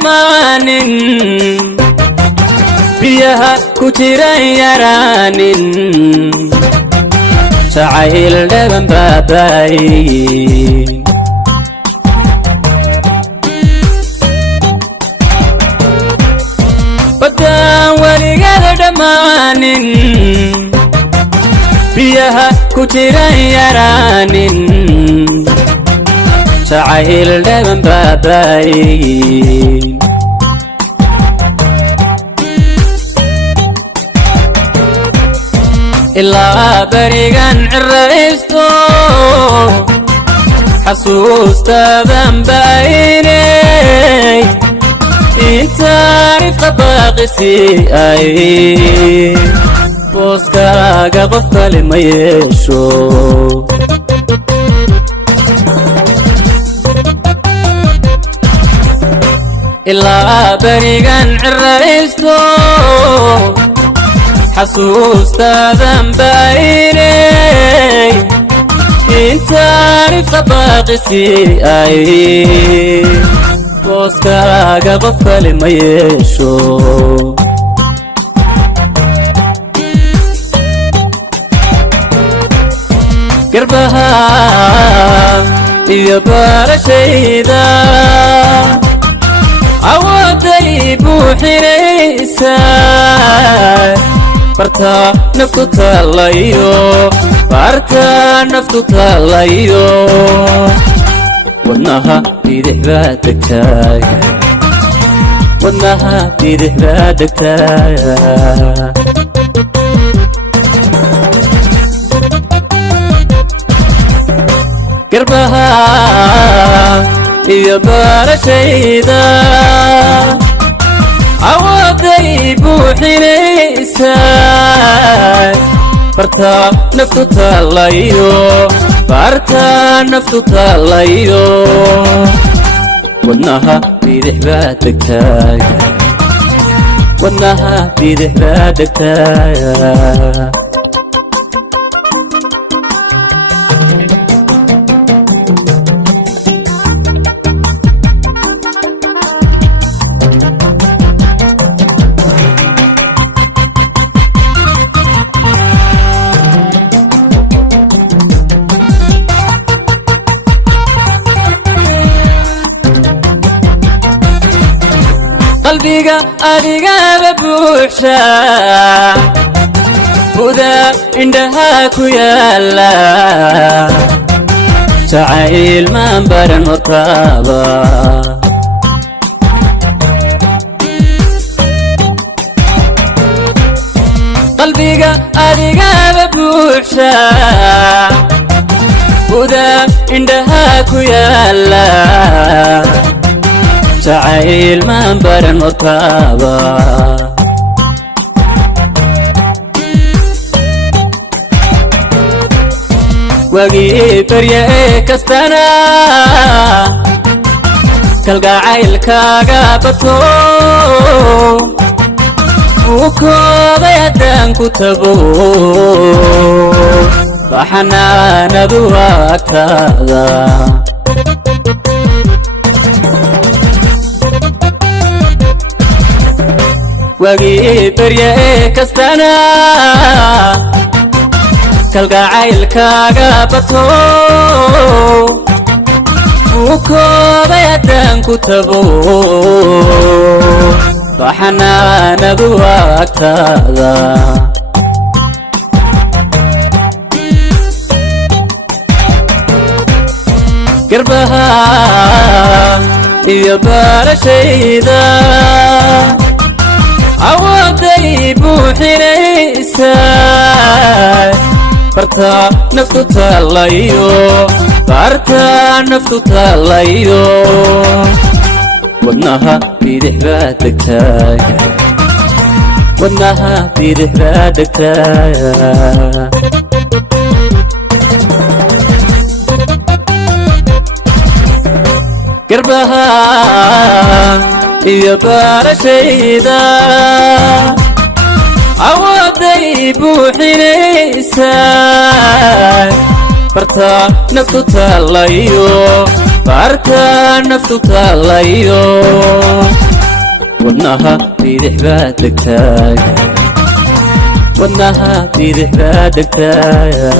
dhamaanin biyaha ku jira yaraanin jacayl dhaban baabaayay baddaan weligeeda dhamaanin biyaha ku jira yaraanin jacayl dhaban baabaayay ilaa barigan ciraysto xasuustaadan baaynay intaan ifka baaqisi ay booskaaga qof kale ma yeesho ilaa barigan ciraysto xasuustaadan baaynay intaan ifka baaqisi ay booskaaga qof kale ma yeesho garbaha iyo barashayda awooday buuxinaysaa barta naftu taalayo barta naftu taalayo wadnaha bidix baa degtaaya wadnaha bidix baa degtaaya garbaha iyo barashayda awooday buuxinaysaa barta naftu taalayo barta naftu taalayo wadnaha bidix baa degtaaya wadnaha bidix baa degtaaya qalbiga adigaba buuxa huda indhaha ku yaala jacayl maan baran hortaaba qalbiga adigaba buuxa huda indhaha ku yaala jacayl maan baran hortaaba wagii barya ee kastana kalgacaylkaaga bato uu kooday haddaan ku tago baxanaanadu agtaada wagii barya ee kastana kalgacaylkaaga bato uu kooday haddaan ku tago baxanaanadu agtaada garbaha iyo barashayda awooday buuxinaysaa barta naftu taalayo barta naftu taalayo wadnaha bidix baa degtaaya wadnaha bidix baa degtaaya garbaha iyo barashayda awooday buuxinaysaa barta naftu taalayo baarka naftu taalayo wadnaha bidix baad degtaaya wadnaha bidix baad degtaaya